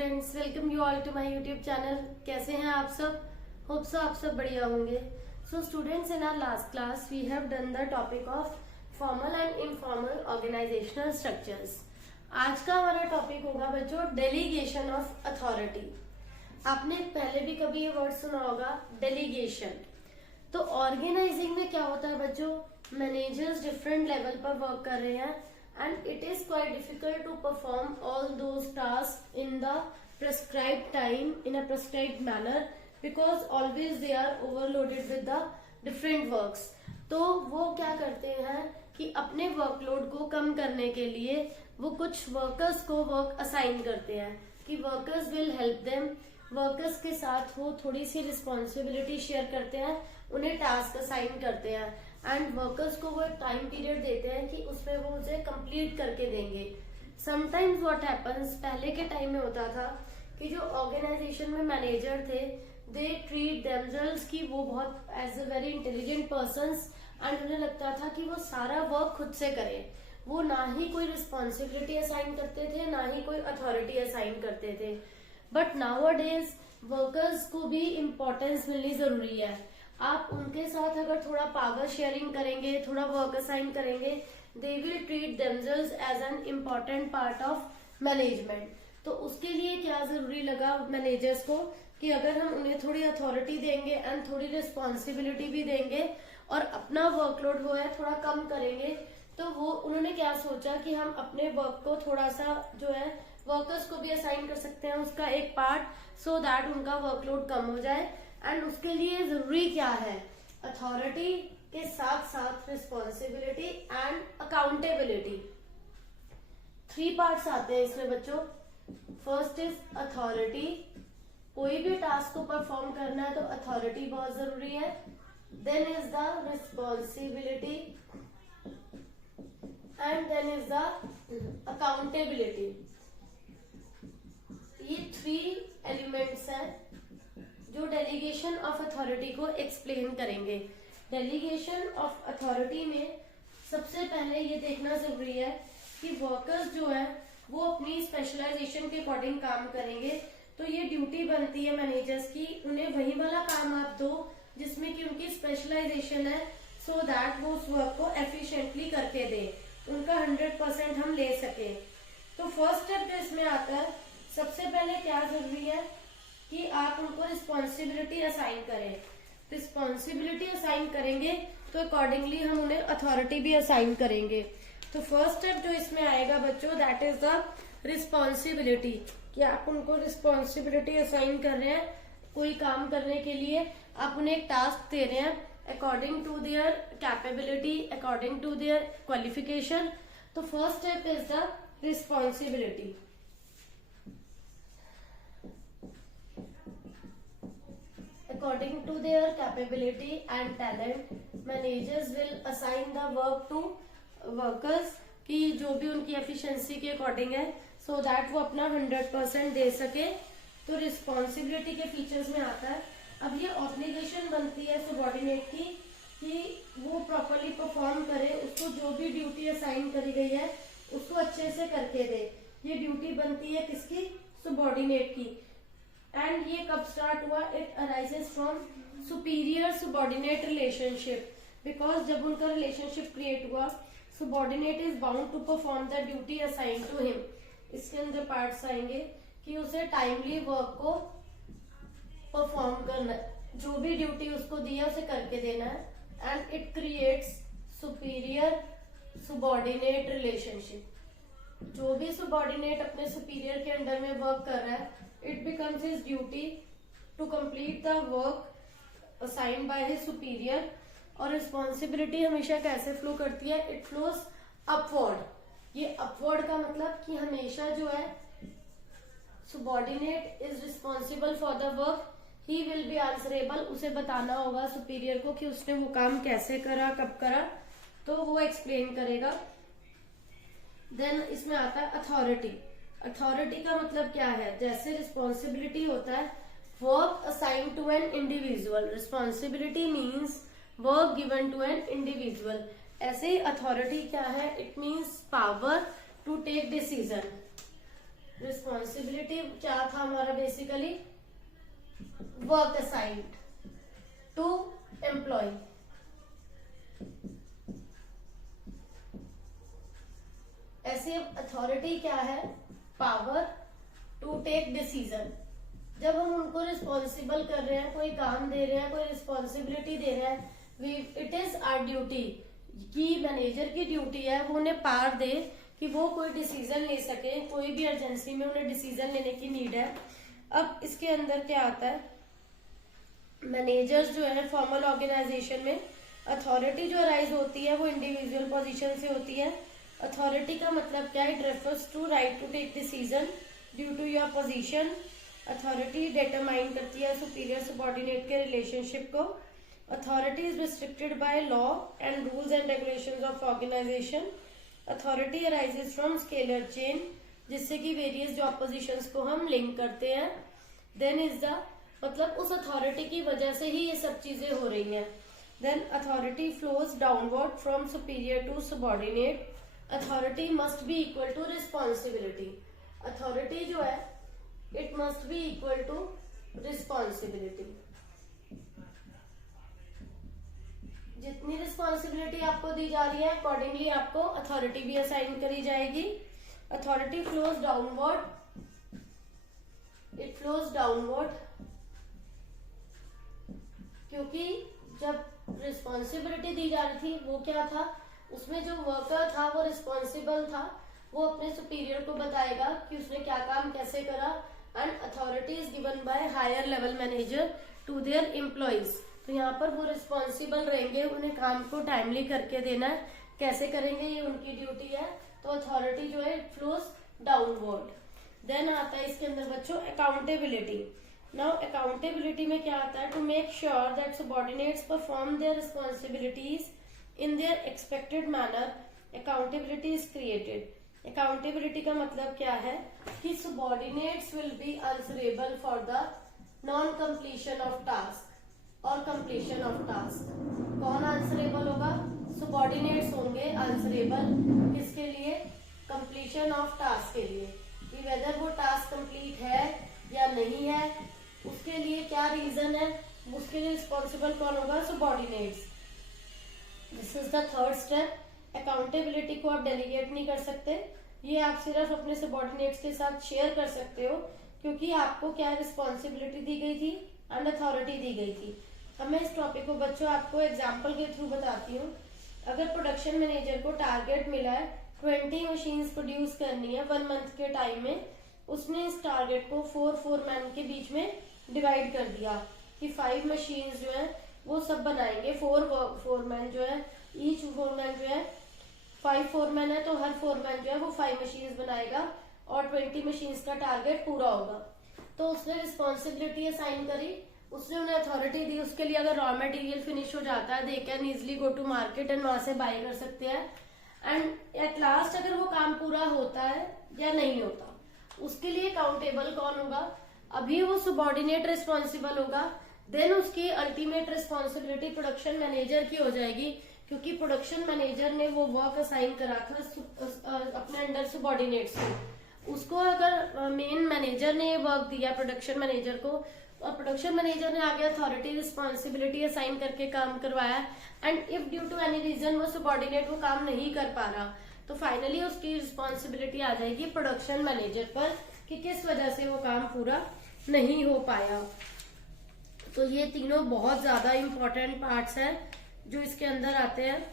Students, welcome you all to my YouTube channel. कैसे हैं आप सब? होप सो आप सब बढ़िया होंगे। So students, in our last class we have done the topic of formal and informal organisational structures. आज का हमारा टॉपिक होगा बच्चों डेलीगेशन ऑफ अथॉरिटी। आपने पहले भी कभी ये वर्ड सुना होगा, डेलीगेशन। तो ऑर्गेनाइजिंग में क्या होता है बच्चों, मैनेजर्स डिफरेंट लेवल पर वर्क कर रहे हैं and it is quite difficult to perform all those tasks in the prescribed time in a prescribed manner because always they are overloaded with the different works। तो वो क्या करते हैं कि अपने वर्कलोड को कम करने के लिए वो कुछ वर्कर्स को वर्क असाइन करते हैं कि workers will help them. Workers के साथ वो थोड़ी सी रिस्पॉन्सिबिलिटी शेयर करते हैं, उन्हें टास्क असाइन करते हैं एंड वर्कर्स को वो एक टाइम पीरियड देते हैं कि उसमें वो उसे कंप्लीट करके देंगे। समटाइम्स व्हाट हैपेंस, पहले के टाइम में होता था कि जो ऑर्गेनाइजेशन में मैनेजर थे दे ट्रीट देमसेल्व्स कि वो बहुत as a very intelligent persons and उन्हें लगता था कि वो सारा वर्क खुद से करें। वो ना ही कोई रिस्पॉन्सिबिलिटी असाइन करते थे, ना ही कोई अथॉरिटी असाइन करते थे। बट नाउअडेज वर्कर्स को भी इम्पोर्टेंस मिलनी जरूरी है। आप उनके साथ अगर थोड़ा पावर शेयरिंग करेंगे, थोड़ा वर्क असाइन करेंगे, they will treat themselves as an important part of management. तो उसके लिए क्या जरूरी लगा मैनेजर्स को कि अगर हम उन्हें थोड़ी अथॉरिटी देंगे एंड थोड़ी रिस्पॉन्सिबिलिटी भी देंगे और अपना वर्कलोड वो है थोड़ा कम करेंगे, तो वो उन्होंने क्या सोचा कि हम अपने वर्क को थोड़ा सा जो है वर्कर्स को भी असाइन कर सकते हैं उसका एक पार्ट, सो दैट उनका वर्कलोड कम हो जाए। एंड उसके लिए जरूरी क्या है, अथॉरिटी के साथ साथ रिस्पॉन्सिबिलिटी एंड अकाउंटेबिलिटी। 3 पार्ट्स आते हैं इसमें बच्चों। फर्स्ट इज अथॉरिटी, कोई भी टास्क को परफॉर्म करना है तो अथॉरिटी बहुत जरूरी है। Then is the responsibility and then is the accountability. ये 3 एलिमेंट्स हैं जो डेलीगेशन ऑफ अथॉरिटी को एक्सप्लेन करेंगे। डेलीगेशन ऑफ अथॉरिटी में सबसे पहले ये देखना जरूरी है कि वर्कर्स जो है वो अपनी स्पेशलाइजेशन के अकॉर्डिंग काम करेंगे। तो ये ड्यूटी बनती है मैनेजर्स की, उन्हें वही वाला काम आप दो जिसमें कि उनकी स्पेशलाइजेशन है, सो दैट वो उस वर्क को एफिशिएंटली करके दे, उनका 100% हम ले सके। तो फर्स्ट स्टेप जो इसमें आता है, सबसे पहले क्या जरूरी है कि आप उनको रिस्पॉन्सिबिलिटी असाइन करें। रिस्पॉन्सिबिलिटी असाइन करेंगे तो अकॉर्डिंगली हम उन्हें अथॉरिटी भी असाइन करेंगे। तो फर्स्ट स्टेप जो इसमें आएगा बच्चों, दैट इज द रिस्पॉन्सिबिलिटी, कि आप उनको रिस्पॉन्सिबिलिटी असाइन कर रहे हैं कोई काम करने के लिए, आप उन्हें एक टास्क दे रहे हैं according to their capability, according to their qualification. तो first step is the responsibility. According to their capability and talent, managers will assign the work to workers कि जो भी उनकी एफिशिएंसी के अकॉर्डिंग है, so that वो अपना 100% दे सके। तो रिस्पॉन्सिबिलिटी के फीचर्स में आता है, अब ये ऑब्लिगेशन बनती है सबॉर्डिनेट की कि वो प्रॉपरली परफॉर्म करे, उसको जो भी ड्यूटी असाइन करी गई है उसको अच्छे से करके दे। ये ड्यूटी बनती है किसकी, सबॉर्डिनेट की। एंड ये कब स्टार्ट हुआ, it arises from superior subordinate relationship, because जब उनका रिलेशनशिप क्रिएट हुआ, subordinate is bound to perform the duty assign to him. इसके अंदर पार्ट्स आएंगे कि उसे टाइमली वर्क को परफॉर्म करना है, जो भी ड्यूटी उसको दी है उसे करके देना है। And it creates superior subordinate relationship. जो भी सबॉर्डिनेट अपने सुपीरियर के अंडर में वर्क कर रहा है, it becomes his duty to complete the work assigned by his superior। और रिस्पॉन्सिबिलिटी हमेशा कैसे फ्लो करती है, इट फ्लोज अपवर्ड। ये अपवर्ड का मतलब कि हमेशा जो है subordinate is responsible for the work, he will be answerable। उसे बताना होगा सुपीरियर को कि उसने वो काम कैसे करा, कब करा, तो वो एक्सप्लेन करेगा। देन इसमें आता है अथॉरिटी। अथॉरिटी का मतलब क्या है, जैसे रिस्पॉन्सिबिलिटी होता है work assign to an individual, responsibility means work given to an individual. ऐसे ही अथॉरिटी क्या है, it means power to take decision. Responsibility क्या था हमारा basically, work assigned to employ. ऐसे अथॉरिटी क्या है, पावर टू टेक डिसीजन। जब हम उनको रिस्पॉन्सिबल कर रहे हैं, कोई काम दे रहे हैं, कोई रिस्पॉन्सिबिलिटी दे रहे हैं, इट इज आवर ड्यूटी, कि मैनेजर की ड्यूटी है वो उन्हें पावर दे कि वो कोई डिसीजन ले सके, कोई भी अर्जेंसी में उन्हें डिसीजन लेने की नीड है। अब इसके अंदर क्या आता है, मैनेजर्स जो है फॉर्मल ऑर्गेनाइजेशन में, अथॉरिटी जो अराइज होती है वो इंडिविजुअल पोजीशन से होती है। अथॉरिटी का मतलब क्या है, it refers to right to take decision due to your position. Authority determine करती है सुपीरियर सबऑर्डिनेट के रिलेशनशिप को। Authority is restricted by law and rules and regulations of organisation. Authority arises from scalar chain, जिससे कि various job positions को हम link करते हैं। देन इज द मतलब उस अथॉरिटी की वजह से ही ये सब चीजें हो रही हैं। Then authority flows downward from superior to subordinate. Authority must be equal to responsibility. Authority जो है it must be equal to responsibility. जितनी रिस्पॉन्सिबिलिटी आपको दी जा रही है अकॉर्डिंगली आपको अथॉरिटी भी असाइन करी जाएगी। Authority flows downward, it flows downward, क्योंकि जब रिस्पॉन्सिबिलिटी दी जा रही थी वो क्या था, उसमें जो वर्कर था वो रिस्पॉन्सिबल था, वो अपने सुपीरियर को बताएगा कि उसने क्या काम कैसे करा। And authority is given by higher level manager to their employees. तो यहाँ पर वो रिस्पॉन्सिबल रहेंगे, उन्हें काम को टाइमली करके देना है, कैसे करेंगे ये उनकी ड्यूटी है। तो अथॉरिटी जो है इट फ्लोज डाउनवर्ड। देन आता है इसके अंदर बच्चों अकाउंटेबिलिटी। नाउ अकाउंटेबिलिटी में क्या आता है, to make sure that subordinates perform their responsibilities in their expected manner, accountability is created. Accountability का मतलब क्या है कि subordinates will be answerable for the non completion of task और कंप्लीशन ऑफ टास्क। कौन आंसरेबल होगा, सबऑर्डिनेट्स होंगे answerable किसके लिए, कंप्लीशन ऑफ टास्क के लिए, कि वेदर वो टास्क कंप्लीट है या नहीं है, उसके लिए क्या रीजन है, उसके लिए रिस्पॉन्सिबल कौन होगा, subordinates. This is the third step. Accountability को आप डेलीगेट नहीं कर सकते, ये आप सिर्फ अपने सबऑर्डिनेट्स के साथ शेयर कर सकते हो, क्योंकि आपको क्या रिस्पॉन्सिबिलिटी दी गई थी एंड अथॉरिटी दी गई थी। अब मैं इस टॉपिक को बच्चों आपको एग्जाम्पल के थ्रू बताती हूँ। अगर प्रोडक्शन मैनेजर को टारगेट मिला है 20 मशीन्स प्रोड्यूस करनी है 1 मंथ के टाइम में, उसने इस टारगेट को 4 फोरमैन के बीच में डिवाइड कर दिया कि 5 मशीन्स जो है वो सब बनाएंगे। 4 फोरमैन जो है, ईच फोरमैन जो है 5 फोरमैन है, तो हर फोरमैन जो है वो 5 मशीन्स बनाएगा और 20 मशीन्स का टारगेट पूरा होगा। तो उसने रिस्पॉन्सिबिलिटी असाइन करी, उसने उन्हें अथॉरिटी दी, उसके लिए अगर रॉ मटेरियल फिनिश हो जाता है they can easily go to market and वहां से बाय कर सकते हैं। एंड एट लास्ट अगर वो काम पूरा होता है या नहीं होता, उसके लिए अकाउंटेबल कौन होगा, अभी वो सबऑर्डिनेट रिस्पॉन्सिबल होगा। देन उसकी अल्टीमेट रिस्पॉन्सिबिलिटी प्रोडक्शन मैनेजर की हो जाएगी, क्योंकि प्रोडक्शन मैनेजर ने वो वर्क असाइन करा था अपने अंडर सबऑर्डिनेट्स को। उसको अगर मेन मैनेजर ने ये वर्क दिया प्रोडक्शन मैनेजर को, और प्रोडक्शन मैनेजर ने आगे अथॉरिटी रिस्पॉन्सिबिलिटी असाइन करके काम करवाया, and if due to any reason वो सबऑर्डिनेट वो काम नहीं कर पा रहा, तो फाइनली उसकी रिस्पॉन्सिबिलिटी आ जाएगी प्रोडक्शन मैनेजर पर कि किस वजह से वो काम पूरा नहीं हो पाया। तो ये तीनों बहुत ज्यादा इंपॉर्टेंट पार्ट्स हैं जो इसके अंदर आते हैं,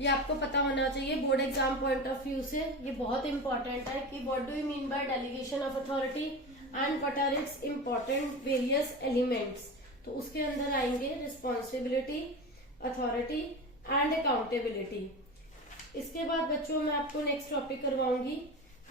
ये आपको पता होना चाहिए board exam point of view से। ये बहुत इंपॉर्टेंट है कि what do you mean by delegation of authority and what are its important various elements. तो उसके अंदर आएंगे रिस्पॉन्सिबिलिटी, अथॉरिटी एंड अकाउंटेबिलिटी। इसके बाद बच्चों मैं आपको नेक्स्ट टॉपिक करवाऊंगी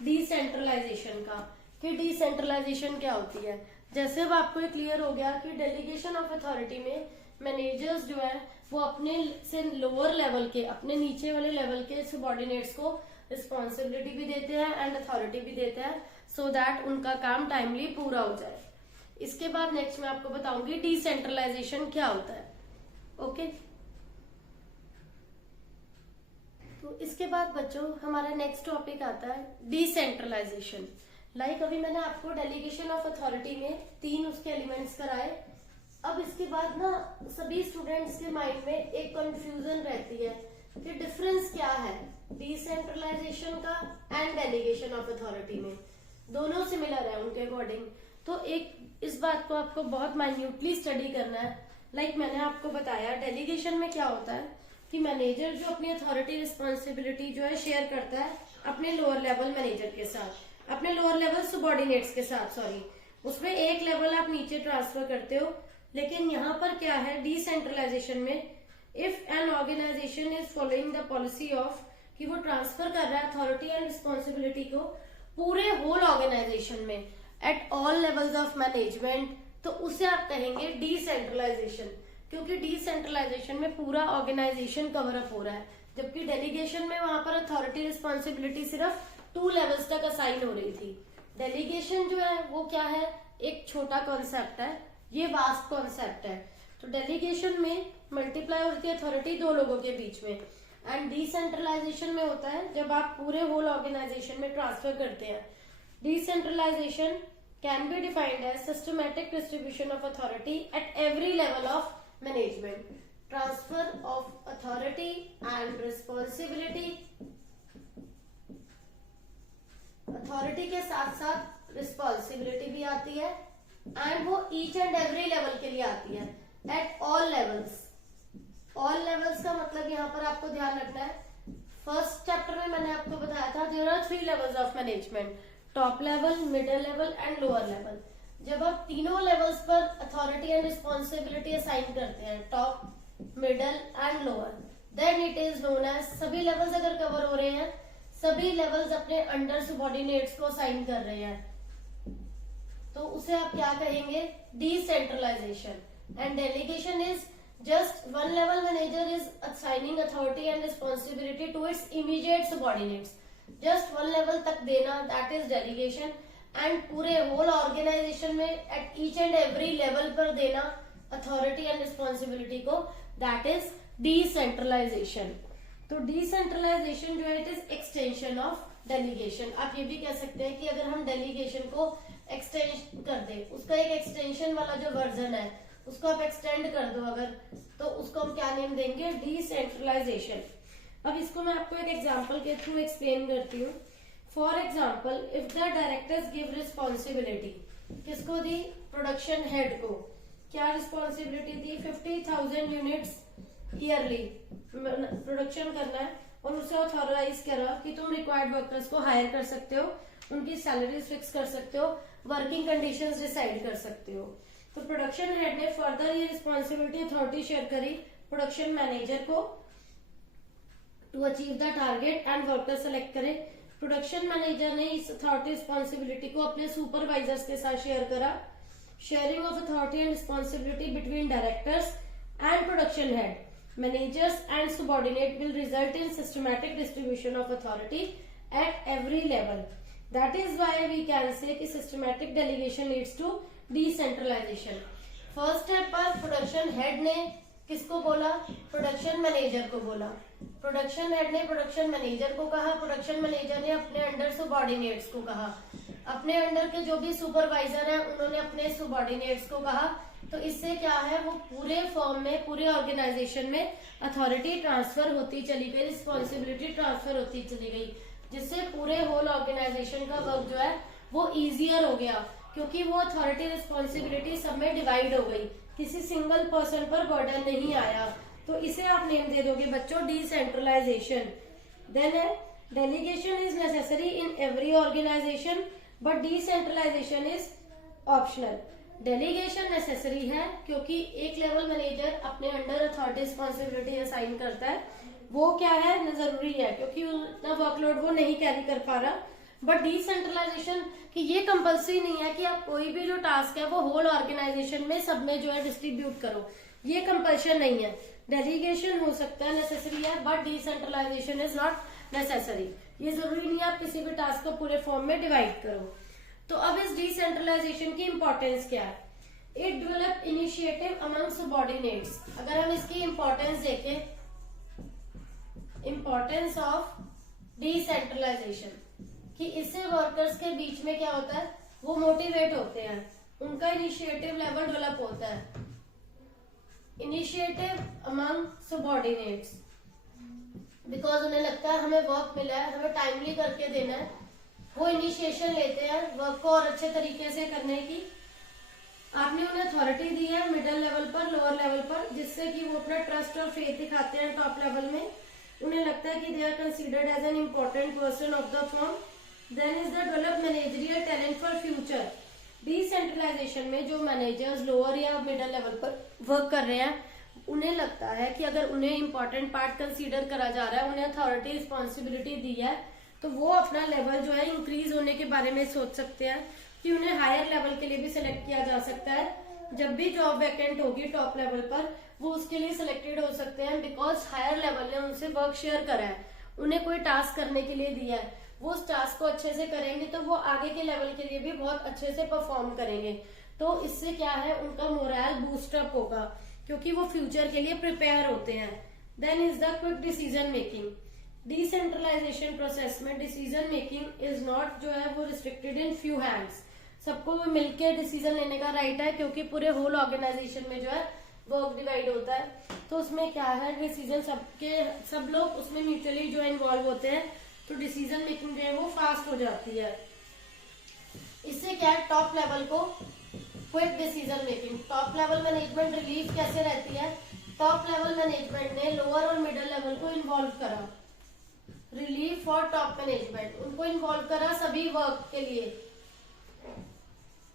डिसेंट्रलाइजेशन का, कि डिसेंट्रलाइजेशन क्या होती है। जैसे अब आपको क्लियर हो गया कि डेलीगेशन ऑफ अथॉरिटी में मैनेजर्स जो है वो अपने से लोअर लेवल के, अपने नीचे वाले लेवल के सबऑर्डिनेट्स को रिस्पॉन्सिबिलिटी भी देते हैं एंड अथॉरिटी भी देते हैं, सो दैट उनका काम टाइमली पूरा हो जाए। इसके बाद नेक्स्ट मैं आपको बताऊंगी डिसेंट्रलाइजेशन क्या होता है। ओके, तो इसके बाद बच्चों हमारा नेक्स्ट टॉपिक आता है डिसेंट्रलाइजेशन। लाइक अभी मैंने आपको डेलीगेशन ऑफ अथॉरिटी में 3 उसके एलिमेंट्स कराए। अब इसके बाद ना सभी स्टूडेंट्स के माइंड में एक कंफ्यूजन रहती है कि डिफरेंस क्या है डिसेंट्रलाइजेशन का एंड डेलीगेशन ऑफ अथॉरिटी में। दोनों सिमिलर है उनके अकॉर्डिंग, तो एक इस बात को आपको बहुत माइन्यूटली स्टडी करना है। लाइक मैंने आपको बताया डेलीगेशन में क्या होता है कि मैनेजर जो अपनी अथॉरिटी रिस्पॉन्सिबिलिटी जो है शेयर करता है अपने लोअर लेवल मैनेजर के साथ, अपने लोअर लेवल सबॉर्डिनेट्स के साथ, सॉरी, उसमें एक लेवल आप नीचे ट्रांसफर करते हो। लेकिन यहाँ पर क्या है डिसेंट्रलाइजेशन में, if an organisation is following the policy of कि वो ट्रांसफर कर रहा है अथॉरिटी एंड रिस्पॉन्सिबिलिटी को पूरे होल ऑर्गेनाइजेशन में at all levels of management, तो उसे आप कहेंगे डिसेंट्रलाइजेशन, क्योंकि डिसेंट्रलाइजेशन में पूरा ऑर्गेनाइजेशन कवर अप हो रहा है, जबकि डेलीगेशन में वहां पर अथॉरिटी रिस्पॉन्सिबिलिटी सिर्फ 2 लेवल्स तक असाइन हो रही थी। डेलीगेशन जो है वो क्या है, एक छोटा कॉन्सेप्ट है, ये वास्ट कॉन्सेप्ट है। तो डेलीगेशन में मल्टीप्लाई होती है अथॉरिटी 2 लोगों के बीच में, एंड डिसेंट्रलाइजेशन में होता है जब आप पूरे होल ऑर्गेनाइजेशन में ट्रांसफर करते हैं। Decentralisation can be defined as systematic distribution of authority at every level of management, transfer of authority and responsibility, authority के साथ साथ रिस्पॉन्सिबिलिटी भी आती है, एंड वो ईच एंड एवरी लेवल के लिए आती है at all levels. All levels का मतलब यहाँ पर आपको ध्यान रखना है, फर्स्ट चैप्टर में मैंने आपको बताया था there are 3 levels of management, top level, middle level and lower level. जब आप तीनों लेवल्स पर अथॉरिटी एंड रिस्पॉन्सिबिलिटी असाइन करते हैं, top, middle and lower, then it is known as, सभी लेवल्स अगर कवर हो रहे हैं, सभी लेवल्स अपने अंडर सबॉर्डिनेट्स को असाइन कर रहे हैं, तो उसे आप क्या कहेंगे, decentralisation. And delegation is just one level manager is assigning authority and responsibility to its immediate subordinates, just one level तक देना, that is delegation, and पूरे whole organization में at each and every level पर देना authority and responsibility को, that is decentralization। तो decentralization जो है it is extension of delegation। आप ये भी कह सकते हैं कि अगर हम delegation को extend कर दें, उसका एक extension वाला जो वर्जन है उसको आप एक्सटेंड कर दो अगर, तो उसको हम क्या नेम देंगे, डिसेंट्रलाइजेशन। अब इसको मैं आपको एक एग्जांपल के थ्रू एक्सप्लेन करती हूँ। For example, if the directors give responsibility, किसको दी, प्रोडक्शन हेड को, क्या रिस्पॉन्सिबिलिटी दी, 50,000 यूनिट्स ईयरली प्रोडक्शन करना है, और उसे ऑथोराइज करा कि तुम रिक्वायर्ड वर्कर्स को हायर कर सकते हो, उनकी सैलरीज फिक्स कर सकते हो, वर्किंग कंडीशंस डिसाइड कर सकते हो। तो प्रोडक्शन हेड ने फर्दर ये रिस्पॉन्सिबिलिटी अथॉरिटी शेयर करी प्रोडक्शन मैनेजर को to achieve the target and worker select करे। प्रोडक्शन मैनेजर ने इस अथॉरिटी रिस्पॉन्सिबिलिटी को अपने सुपरवाइजर्स के साथ शेयर करा। Sharing of authority and responsibility between directors and production head, managers and subordinate will result in systematic distribution of authority at every level. That is why we can say कि systematic delegation leads to decentralization। First step पर production head ने किसको बोला, production manager को बोला, production head ने production manager को कहा, प्रोडक्शन मैनेजर ने अपने अंडर सबॉर्डिनेट्स को कहा, अपने अंडर के जो भी सुपरवाइजर हैं उन्होंने अपने सबॉर्डिनेट्स को कहा। तो इससे क्या है, वो पूरे फर्म में, पूरे ऑर्गेनाइजेशन में अथॉरिटी ट्रांसफर होती चली गई, रिस्पॉन्सिबिलिटी ट्रांसफर होती चली गई, जिससे पूरे होल ऑर्गेनाइजेशन का वर्क जो है वो इजियर हो गया, क्योंकि वो अथॉरिटी रिस्पॉन्सिबिलिटी सब में डिवाइड हो गई, किसी सिंगल पर्सन पर बर्डन नहीं आया। तो इसे आप नेम दे दोगे बच्चों decentralisation. Then delegation is necessary in every organisation but decentralisation is optional. Delegation necessary है क्योंकि एक लेवल मैनेजर अपने अंडर अथॉरिटी रिस्पॉन्सिबिलिटी असाइन करता है, वो क्या है जरूरी है क्योंकि उतना वर्कलोड वो नहीं कैरी कर पा रहा। बट डिसेंट्रलाइजेशन कि ये कंपल्सरी नहीं है कि आप कोई भी जो टास्क है वो होल ऑर्गेनाइजेशन में सब में जो है डिस्ट्रीब्यूट करो, ये कंपल्शन नहीं है। डेलीगेशन हो सकता है, नेसेसरी है, but decentralisation is not necessary. ये जरूरी नहीं है आप किसी भी टास्क को पूरे फॉर्म में डिवाइड करो। तो अब इस डिसेंट्रलाइजेशन की इंपॉर्टेंस क्या है, it develop initiative among subordinates. अगर हम इसकी इंपॉर्टेंस देखें, इंपॉर्टेंस ऑफ डिसेंट्रलाइजेशन, कि इससे वर्कर्स के बीच में क्या होता है, वो मोटिवेट होते हैं, उनका इनिशिएटिव लेवल डेवलप होता है। इनिशिएटिव अमंग सबऑर्डिनेट्स, बिकॉज उन्हें लगता है हमें वर्क मिला है, हमें टाइमली करके देना है, वो इनिशिएशन लेते हैं वर्क को और अच्छे तरीके से करने की। आपने उन्हें अथॉरिटी दी है मिडिल लेवल पर, लोअर लेवल पर, जिससे कि वो अपना ट्रस्ट और फेथ दिखाते हैं टॉप लेवल में। उन्हें लगता है कि they are considered as an important person of the firm. Then is the develop managerial talent for future. Decentralisation में जो मैनेजर्स लोअर या मिडिल लेवल पर वर्क कर रहे हैं, उन्हें लगता है कि अगर उन्हें इम्पोर्टेंट पार्ट कंसीडर करा जा रहा है, उन्हें अथॉरिटी रिस्पॉन्सिबिलिटी दी है, तो वो अपना लेवल जो है इंक्रीज होने के बारे में सोच सकते हैं कि उन्हें हायर लेवल के लिए भी सिलेक्ट किया जा सकता है। जब भी जॉब वैकेंट होगी टॉप लेवल पर, वो उसके लिए सिलेक्टेड हो सकते हैं, बिकॉज हायर लेवल ने उनसे वर्क शेयर करा है, उन्हें कोई टास्क करने के लिए दिया है, वो उस टास्क को अच्छे से करेंगे तो वो आगे के लेवल के लिए भी बहुत अच्छे से परफॉर्म करेंगे। तो इससे क्या है, उनका मोरल बूस्टअप होगा, क्योंकि वो फ्यूचर के लिए प्रिपेयर होते हैं। Then is the quick decision making. Decentralisation process में डिसीजन मेकिंग इज नॉट जो है वो रिस्ट्रिक्टेड इन फ्यू हैंड्स। सबको मिलकर डिसीजन लेने का राइट है, क्योंकि पूरे होल ऑर्गेनाइजेशन में जो है वर्क डिवाइड होता है। तो उसमें क्या है, डिसीजन सब लोग उसमें म्यूचुअली जो इन्वॉल्व होते हैं, तो डिसीजन मेकिंग जो है वो फास्ट हो जाती है। इससे क्या है, टॉप लेवल को quick decision making. Top level management relief कैसे रहती है, टॉप लेवल मैनेजमेंट ने लोअर और मिडिल लेवल को इन्वॉल्व करा। रिलीफ फॉर टॉप मैनेजमेंट, उनको इन्वॉल्व करा सभी वर्क के लिए।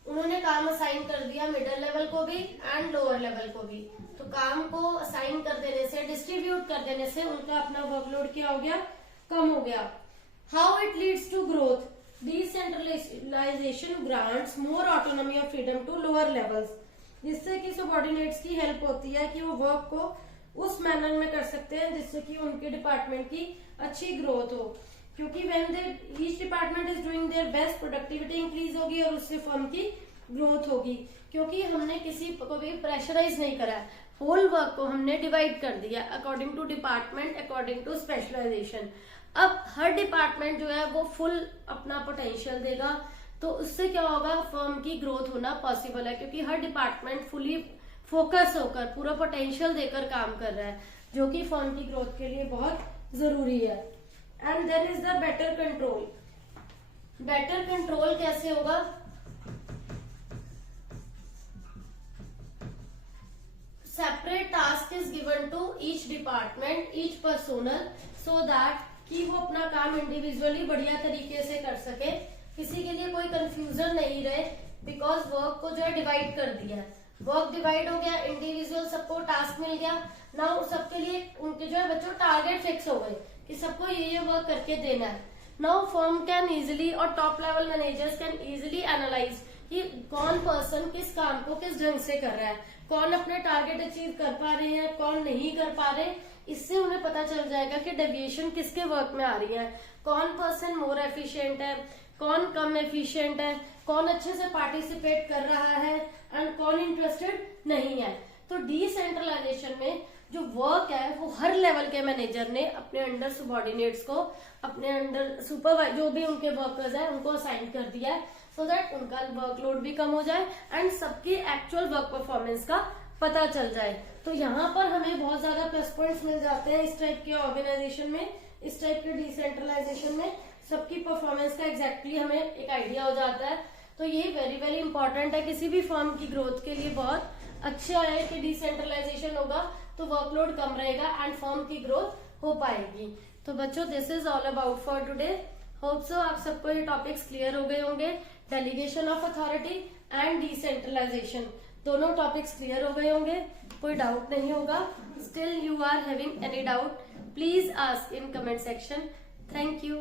उन्होंने काम असाइन कर दिया मिडिल लेवल को भी एंड लोअर लेवल को भी। तो काम को असाइन कर देने से, डिस्ट्रीब्यूट कर देने से उनका अपना वर्कलोड क्या हो गया, कम हो गया। How it leads to growth. Decentralisation grants more autonomy और फ्रीडम टू लोअर लेवल्स, जिससे कि सबऑर्डिनेट्स की हेल्प होती है कि वो वर्क को उस मैनर में कर सकते हैं जिससे कि उनके डिपार्टमेंट की अच्छी ग्रोथ हो। क्योंकि when each department is doing their best, productivity increase होगी और उससे फर्म की ग्रोथ होगी। क्योंकि हमने किसी को भी प्रेशराइज नहीं करा है, होल वर्क को हमने डिवाइड कर दिया according to department, according to specialisation. अब हर डिपार्टमेंट जो है वो फुल अपना पोटेंशियल देगा, तो उससे क्या होगा, फर्म की ग्रोथ होना पॉसिबल है, क्योंकि हर डिपार्टमेंट फुली फोकस होकर पूरा पोटेंशियल देकर काम कर रहा है, जो कि फर्म की ग्रोथ के लिए बहुत जरूरी है। And then is the better control. Better control कैसे होगा, separate task is given to each department, each personnel, so that कि वो अपना काम इंडिविजुअली बढ़िया तरीके से कर सके, किसी के लिए कोई कंफ्यूजन नहीं रहे, बिकॉज वर्क को जो है डिवाइड कर दिया है। वर्क डिवाइड हो गया, इंडिविजुअल सबको टास्क मिल गया। नाउ सबके लिए उनके जो है बच्चों टारगेट फिक्स हो गए कि सबको ये वर्क करके देना है। नाउ फर्म कैन इजिली और top level managers can easily analyse कि कौन पर्सन किस काम को किस ढंग से कर रहा है, कौन अपने टारगेट अचीव कर पा रहे हैं, कौन नहीं कर पा रहे। इससे उन्हें पता चल जाएगा कि डेविएशन किसके वर्क में आ रही है, कौन पर्सन मोर एफिशिएंट है, कौन कम एफिशिएंट है, कौन अच्छे से पार्टिसिपेट कर रहा है एंड कौन इंटरेस्टेड नहीं है। तो डिसेंट्रलाइजेशन में जो वर्क है वो हर लेवल के मैनेजर ने अपने अंडर सबऑर्डिनेट्स को, अपने अंडर सुपरवाइजर जो भी उनके वर्कर्स हैं उनको असाइन कर दिया है, सो दैट उनका वर्कलोड भी कम हो जाए एंड सबकी एक्चुअल वर्क परफॉर्मेंस का पता चल जाए। तो यहाँ पर हमें बहुत ज्यादा प्लस पॉइंट्स मिल जाते हैं इस टाइप के ऑर्गेनाइजेशन में, इस टाइप के डिसेंट्रलाइजेशन में सबकी परफॉर्मेंस का एग्जैक्टली हमें एक आइडिया हो जाता है। तो ये वेरी वेरी इंपॉर्टेंट है, किसी भी फर्म की ग्रोथ के लिए बहुत अच्छा है कि डिसेंट्रलाइजेशन होगा तो वर्कलोड कम रहेगा एंड फर्म की ग्रोथ हो पाएगी। तो बच्चों this is all about for today. Hope so आप सबको ये टॉपिक्स क्लियर हो गए होंगे। Delegation of authority and decentralisation दोनों टॉपिक्स क्लियर हो गए होंगे, कोई डाउट नहीं होगा। Still you are having any doubt, please ask in comment section. Thank you.